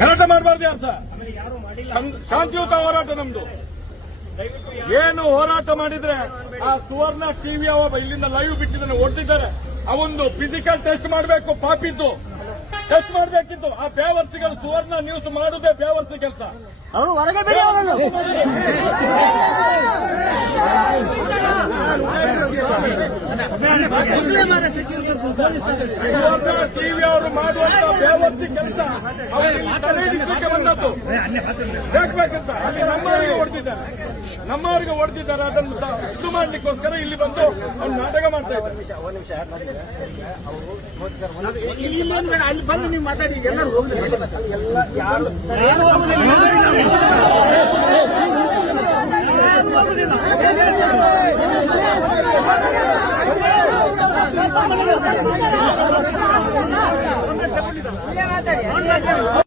ಗಲಾಟೆ ಮಾಡಬಾರ್ದು ಯಾರು ಸರ್. ಶಾಂತಿಯುತ ಹೋರಾಟ ನಮ್ದು. ಏನು ಹೋರಾಟ ಮಾಡಿದ್ರೆ ಆ ಸುವರ್ಣ ಟಿವಿ ಅವ ಇಲ್ಲಿಂದ ಲೈವ್ ಬಿಟ್ಟಿದ್ದಾನೆ, ಹೊಡೆದಿದ್ದಾರೆ. ಅವೊಂದು ಫಿಸಿಕಲ್ ಟೆಸ್ಟ್ ಮಾಡಬೇಕು, ಪಾಪಿದ್ದು ಟೆಸ್ಟ್ ಮಾಡಬೇಕಿತ್ತು. ಆ ಬೇವರ್ಸಿಗಳು ಸುವರ್ಣ ನ್ಯೂಸ್ ಮಾಡುವುದೇ ಬೇವರ್ಸಿ ಕೆಲಸ. ಅವನು ಹೊರಗೆ ಬಿಡಿ. ಟಿವಿ ಅವರು ಮಾಡುವಂತ ಬೇವರ್ಸಿ ಕೆಲಸ ತಲೆಗೆ ಬಂದದ್ದು ಬೇಕಂತ ಅಲ್ಲಿ ನಮ್ಮವರಿಗೆ ಹೊಡೆದಿದ್ದಾರೆ. ಅದನ್ನು ಇದು ಮಾಡ್ಲಿಕ್ಕೋಸ್ಕರ ಇಲ್ಲಿ ಬಂದು ಅವ್ರು ನಾಟಕ ಮಾಡ್ತಾ ಇದ್ದಾರೆ. ಅಲ್ಲಿ ಬಂದು ನೀವು ಮಾತಾಡಿ, ಎಲ್ಲರೂ ಹೋಗ್ಲಿ. ಮಾತಾಡಿ.